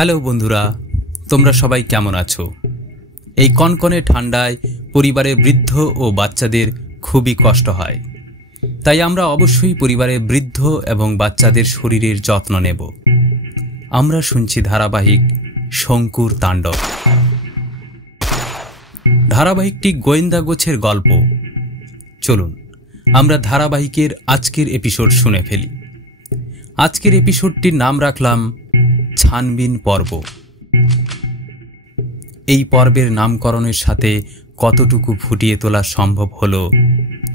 Hello বন্ধুরা, তোমরা সবাই কেমন আছো? এই কনকনে ঠান্ডায় পরিবারের বৃদ্ধ ও বাচ্চাদের খুবই কষ্ট হয়। তাই আমরা অবশ্যই পরিবারের বৃদ্ধ এবং বাচ্চাদের শরীরের যত্ন নেব। আমরা শুনছি ধারাবাহিক শঙ্কুর তাণ্ডব। ধারাবাহিকটি গোয়েন্দা গোছের গল্প। চলুন আমরা ধারাবাহিকের আজকের এপিসোড শুনে ফেলি। আজকের এপিসোডটির নাম রাখলাম ছানবিন পর্ব। এই পর্বের নামকরণের সাথে কতটুকু ফুটিয়ে তোলা সম্ভব হলো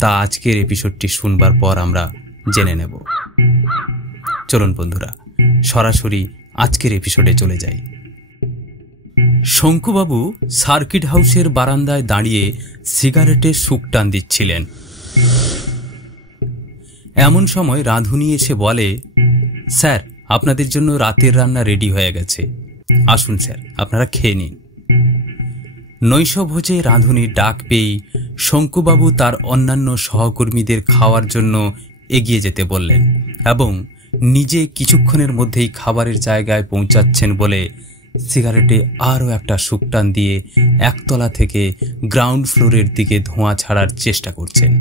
তা আজকের এপিসোডটি শুনবার পর আমরা জেনে নেব। চলুন বন্ধুরা, সরাসরি আজকের এপিসোডে চলে যাই। শঙ্কুবাবু সার্কিট হাউসের বারান্দায় দাঁড়িয়ে সিগারেটের শুক টান দিচ্ছিলেন। এমন সময় রাঁধুনি এসে বলে, স্যার, আপনাদের জন্য রাতের রান্না রেডি হয়ে গেছে, আসুন স্যার, আপনারা খেয়ে নিন। নৈশভোজে রাঁধুনির ডাক পেয়েই শঙ্কুবাবু তার অন্যান্য সহকর্মীদের খাওয়ার জন্য এগিয়ে যেতে বললেন এবং নিজে কিছুক্ষণের মধ্যেই খাবারের জায়গায় পৌঁছাচ্ছেন বলে সিগারেটে আরও একটা শুকটান দিয়ে একতলা থেকে গ্রাউন্ড ফ্লোরের দিকে ধোঁয়া ছাড়ার চেষ্টা করছেন।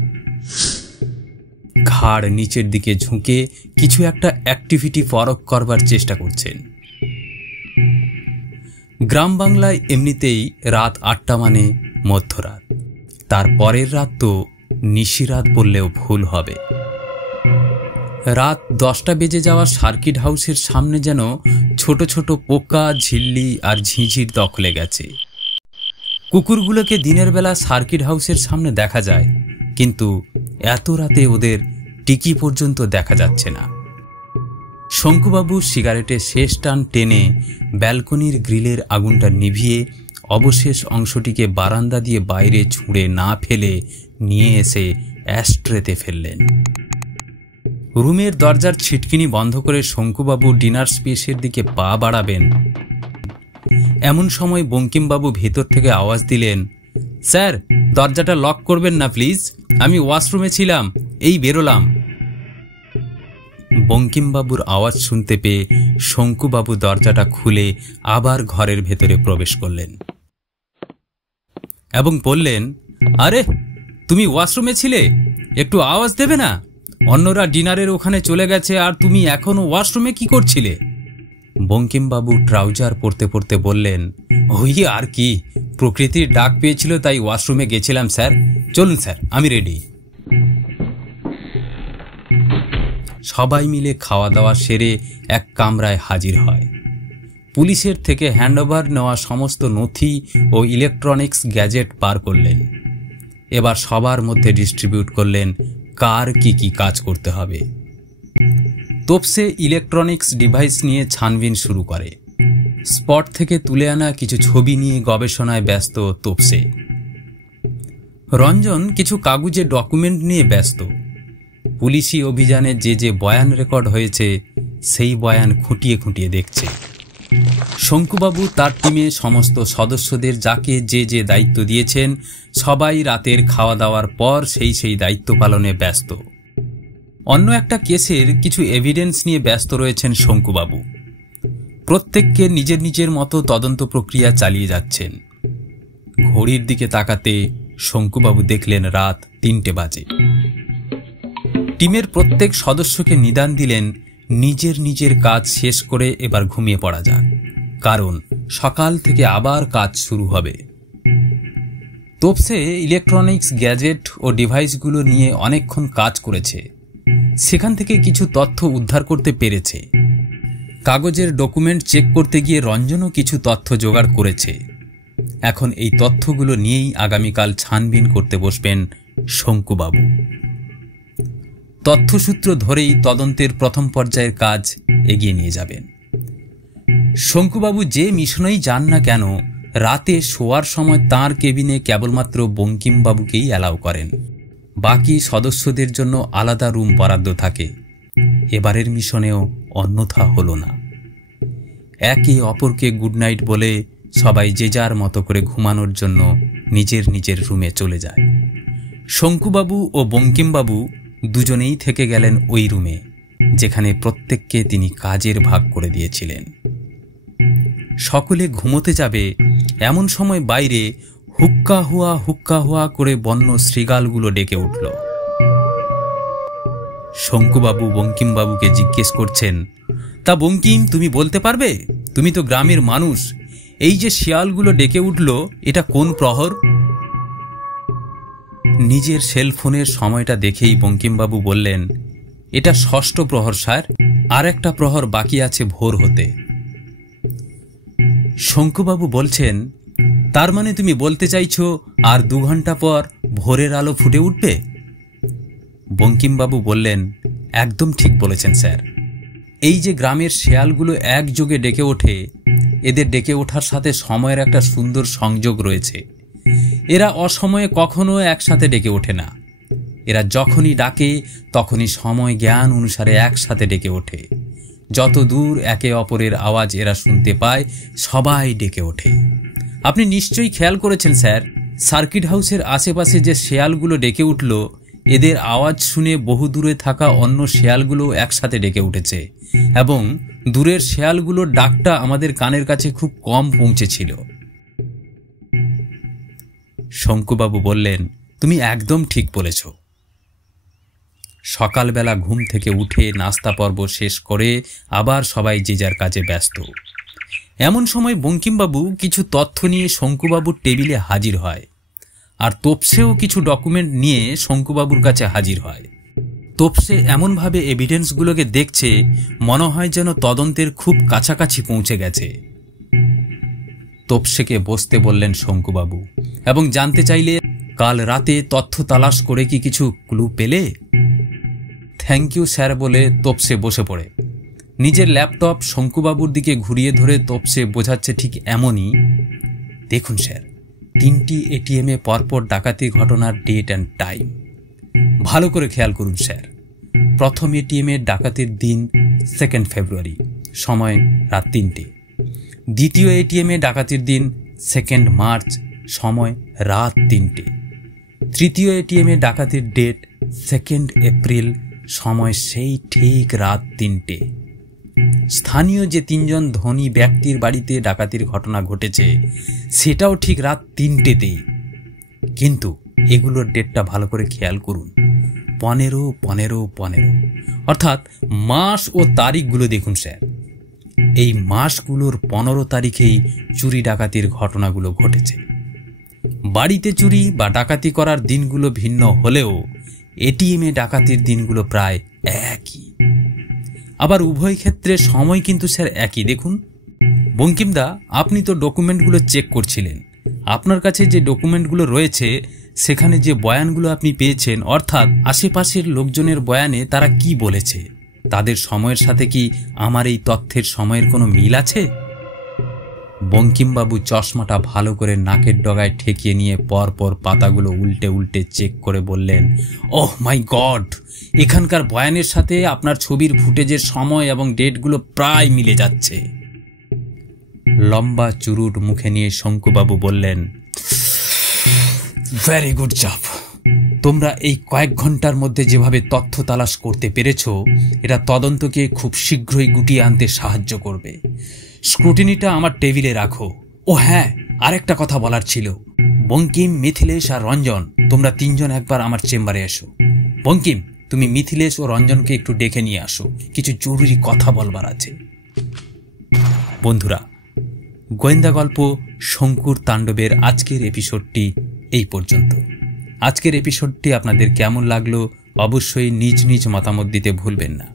ঘাড় নিচের দিকে ঝুঁকে কিছু একটা অ্যাক্টিভিটি পরখ করবার চেষ্টা করছেন। গ্রাম বাংলায় এমনিতেই রাত ৮টা মানে মধ্যরাত, তার পরের রাত তো নিশিরাত বললেও ভুল হবে। রাত 10টা বেজে যাওয়া সার্কিট হাউসের সামনে যেন ছোট ছোট পোকা, ঝিল্লি আর ঝিঁঝির দখলে গেছে। কুকুরগুলোকে দিনের বেলা সার্কিট হাউসের সামনে দেখা যায়, কিন্তু এত রাতে ওদের টিকি পর্যন্ত দেখা যাচ্ছে না। শঙ্কুবাবু সিগারেটে শেষ টান টেনে ব্যালকনির গ্রিলের আগুনটা নিভিয়ে অবশেষ অংশটিকে বারান্দা দিয়ে বাইরে ছুঁড়ে না ফেলে নিয়ে এসে অ্যাশট্রেতে ফেললেন। রুমের দরজার ছিটকিনি বন্ধ করে শঙ্কুবাবু ডিনার স্পেসের দিকে পা বাড়াবেন, এমন সময় বঙ্কিমবাবু ভেতর থেকে আওয়াজ দিলেন, স্যার, দরজাটা লক করবেন না প্লিজ, আমি ওয়াশরুমে ছিলাম, এই বেরোলাম। বঙ্কিমবাবুর আওয়াজ শুনতে পেয়ে শঙ্কুবাবু দরজাটা খুলে আবার ঘরের ভেতরে প্রবেশ করলেন এবং বললেন, আরে তুমি ওয়াশরুমে ছিলে, একটু আওয়াজ দেবে না? অন্যরা ডিনারের ওখানে চলে গেছে আর তুমি এখনো ওয়াশরুমে কি করছিলে? বঙ্কিমবাবু ট্রাউজার পরতে পরতে বললেন, ওই আর কি, প্রকৃতির ডাক পেয়েছিল তাই ওয়াশরুমে গেছিলাম স্যার। চলুন স্যার, আমি রেডি। সবাই মিলে খাওয়া দাওয়া সেরে এক কামরায় হাজির হয়। পুলিশের থেকে হ্যান্ডওভার নেওয়া সমস্ত নথি ও ইলেকট্রনিক্স গ্যাজেট বার করলেন। এবার সবার মধ্যে ডিস্ট্রিবিউট করলেন কার কি কি কাজ করতে হবে। তোপসে ইলেকট্রনিক্স ডিভাইস নিয়ে ছানবিন শুরু করে। স্পট থেকে তুলে আনা কিছু ছবি নিয়ে গবেষণায় ব্যস্ত তোপসে। রঞ্জন কিছু কাগজে ডকুমেন্ট নিয়ে ব্যস্ত। পুলিশি অভিযানে যে যে বয়ান রেকর্ড হয়েছে সেই বয়ান খুঁটিয়ে খুঁটিয়ে দেখছে। শঙ্কুবাবু তার টিমে সমস্ত সদস্যদের যাকে যে যে দায়িত্ব দিয়েছেন সবাই রাতের খাওয়া দাওয়ার পর সেই দায়িত্ব পালনে ব্যস্ত। অন্য একটা কেসের কিছু এভিডেন্স নিয়ে ব্যস্ত রয়েছেন শঙ্কুবাবু। প্রত্যেককে নিজের নিজের মতো তদন্ত প্রক্রিয়া চালিয়ে যাচ্ছেন। ঘড়ির দিকে তাকাতে শঙ্কুবাবু দেখলেন রাত 3টে বাজে। টিমের প্রত্যেক সদস্যকে নিদান দিলেন নিজের নিজের কাজ শেষ করে এবার ঘুমিয়ে পড়া যাক, কারণ সকাল থেকে আবার কাজ শুরু হবে। তোপসে ইলেকট্রনিক্স গ্যাজেট ও ডিভাইসগুলো নিয়ে অনেকক্ষণ কাজ করেছে। সেখান থেকে কিছু তথ্য উদ্ধার করতে পেরেছে। কাগজের ডকুমেন্ট চেক করতে গিয়ে রঞ্জনও কিছু তথ্য জোগাড় করেছে। এখন এই তথ্যগুলো নিয়েই আগামীকাল ছানবিন করতে বসবেন শঙ্কুবাবু। তথ্যসূত্র ধরেই তদন্তের প্রথম পর্যায়ের কাজ এগিয়ে নিয়ে যাবেন। শঙ্কুবাবু যে মিশনেই যান না কেন, রাতে শোয়ার সময় তাঁর কেবিনে কেবলমাত্র বঙ্কিমবাবুকেই অ্যালাউ করেন। বাকি সদস্যদের জন্য আলাদা রুম বরাদ্দ থাকে। এবারের মিশনেও অন্যথা হলো না। একে অপরকে গুড নাইট বলে সবাই যে যার মতো করে ঘুমানোর জন্য নিজের নিজের রুমে চলে যায়। শঙ্কুবাবু ও বঙ্কিমবাবু দুজনেই থেকে গেলেন ওই রুমে, যেখানে প্রত্যেককে তিনি কাজের ভাগ করে দিয়েছিলেন। সকলে ঘুমোতে যাবে এমন সময় বাইরে হুক্কা হুয়া করে বন্য শৃগালগুলো ডেকে উঠল। শঙ্কুবাবু বঙ্কিমবাবুকে জিজ্ঞেস করছেন, তা বঙ্কিম, তুমি বলতে পারবে? তুমি তো গ্রামের মানুষ, এই যে শিয়ালগুলো ডেকে উঠল এটা কোন প্রহর? নিজের সেলফোনের সময়টা দেখেই বঙ্কিমবাবু বললেন, এটা ৬ষ্ঠ প্রহর স্যার, আর একটা প্রহর বাকি আছে ভোর হতে। শঙ্কুবাবু বলছেন, তার মানে তুমি বলতে চাইছো আর ২ ঘন্টা পর ভোরের আলো ফুটে উঠবে? বঙ্কিমবাবু বললেন, একদম ঠিক বলেছেন স্যার। এই যে গ্রামের শেয়ালগুলো একযোগে ডেকে ওঠে, এদের ডেকে ওঠার সাথে সময়ের একটা সুন্দর সংযোগ রয়েছে। এরা অসময়ে কখনো একসাথে ডেকে ওঠে না। এরা যখনই ডাকে তখনই সময় জ্ঞান অনুসারে একসাথে ডেকে ওঠে। যত দূর একে অপরের আওয়াজ এরা শুনতে পায়, সবাই ডেকে ওঠে। আপনি নিশ্চয়ই খেয়াল করেছেন স্যার, সার্কিট হাউসের আশেপাশে যে শেয়ালগুলো ডেকে উঠল, এদের আওয়াজ শুনে বহু দূরে থাকা অন্য শেয়ালগুলো একসাথে ডেকে উঠেছে এবং দূরের শেয়ালগুলোর ডাকটা আমাদের কানের কাছে খুব কম পৌঁছেছিল। শঙ্কুবাবু বললেন, তুমি একদম ঠিক বলেছ। সকালবেলা ঘুম থেকে উঠে নাস্তা পর্ব শেষ করে আবার সবাই যে যার কাজে ব্যস্ত। এমন সময় বঙ্কিমবাবু কিছু তথ্য নিয়ে শঙ্কুবাবুর টেবিলে হাজির হয়, আর তোপসেও কিছু ডকুমেন্ট নিয়ে শঙ্কুবাবুর কাছে হাজির হয়। তোপসে এমনভাবে এভিডেন্সগুলোকে দেখছে, মনে হয় যেন তদন্তের খুব কাছাকাছি পৌঁছে গেছে। তোপসেকে বসতে বললেন শঙ্কুবাবু এবং জানতে চাইলে, কাল রাতে তথ্য তালাশ করে কি কিছু ক্লু পেলে? থ্যাংক ইউ স্যার বলে তোপসে বসে পড়ে। নিজের ল্যাপটপ শঙ্কুবাবুর দিকে ঘুরিয়ে ধরে তোপসে বোঝাচ্ছে ঠিক এমনই। দেখুন স্যার, 3টি এটিএমে পরপর ডাকাতির ঘটনার ডেট অ্যান্ড টাইম ভালো করে খেয়াল করুন স্যার। প্রথম এটিএমে ডাকাতির দিন 2 ফেব্রুয়ারি, সময় রাত 3টে। দ্বিতীয় এটিএমে ডাকাতির দিন 2 মার্চ, সময় রাত 3টে। তৃতীয় এটিএমে ডাকাতির ডেট 2 এপ্রিল, সময় সেই ঠিক রাত 3টে। স্থানীয় যে 3জন ধনী ব্যক্তির বাড়িতে ডাকাতির ঘটনা ঘটেছে সেটাও ঠিক রাত 3টেতেই। কিন্তু এগুলোর ডেটটা ভালো করে খেয়াল করুন, 15-15-15, অর্থাৎ মাস ও তারিখগুলো দেখুন স্যার। এই মাসগুলোর 15 তারিখেই চুরি ডাকাতির ঘটনাগুলো ঘটেছে। বাড়িতে চুরি বা ডাকাতি করার দিনগুলো ভিন্ন হলেও এটিএমে ডাকাতির দিনগুলো প্রায় একই। আবার উভয় ক্ষেত্রে সময় কিন্তু স্যার একই। দেখুন বঙ্কিমদা, আপনি তো ডকুমেন্টগুলো চেক করছিলেন। আপনার কাছে যে ডকুমেন্টগুলো রয়েছে সেখানে যে বয়ানগুলো আপনি পেয়েছেন, অর্থাৎ আশেপাশের লোকজনের বয়ানে তারা কি বলেছে, তাদের সময়ের সাথে কি আমার এই তথ্যের সময়ের কোনো মিল আছে? বঙ্কিমবাবু চশমাটা ভালো করে নাকের ডগায় ঠেকিয়ে নিয়ে পরপর পাতাগুলো উল্টে উল্টে চেক করে বললেন, ওহ মাই গড, এখানকার বয়ানের সাথে আপনার ছবির ফুটেজের সময় এবং ডেটগুলো প্রায় মিলে যাচ্ছে। লম্বা চুরুট মুখে নিয়ে শঙ্কুবাবু বললেন, ভেরি গুড জব। তোমরা এই কয়েক ঘন্টার মধ্যে যেভাবে তথ্য তালাশ করতে পেরেছ, এটা তদন্তকে খুব শীঘ্রই গুটিয়ে আনতে সাহায্য করবে। স্ক্রুটিনিটা আমার টেবিলে রাখো। ও হ্যাঁ, আরেকটা কথা বলার ছিল। বঙ্কিম, মিথিলেশ আর রঞ্জন, তোমরা 3জন একবার আমার চেম্বারে এসো। বঙ্কিম, তুমি মিথিলেশ ও রঞ্জনকে একটু ডেকে নিয়ে আসো, কিছু জরুরি কথা বলবার আছে। বন্ধুরা, গোয়েন্দা গল্প শঙ্কুর তাণ্ডবের আজকের এপিসোডটি এই পর্যন্ত। আজকের এপিসোডটি আপনাদের কেমন লাগলো অবশ্যই নিজ নিজ মতামত দিতে ভুলবেন না।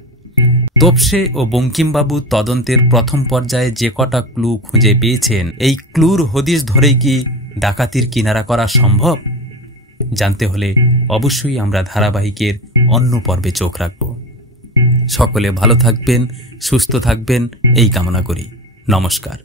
তোপসে ও বঙ্কিমবাবু তদন্তের প্রথম পর্যায়ে যে কটা ক্লু খুঁজে পেয়েছেন, এই ক্লুর হদিশ ধরেই কি ডাকাতির কিনারা করা সম্ভব? জানতে হলে অবশ্যই আমরা ধারাবাহিকের অন্য পর্বে চোখ রাখব। সকলে ভালো থাকবেন, সুস্থ থাকবেন এই কামনা করি। নমস্কার।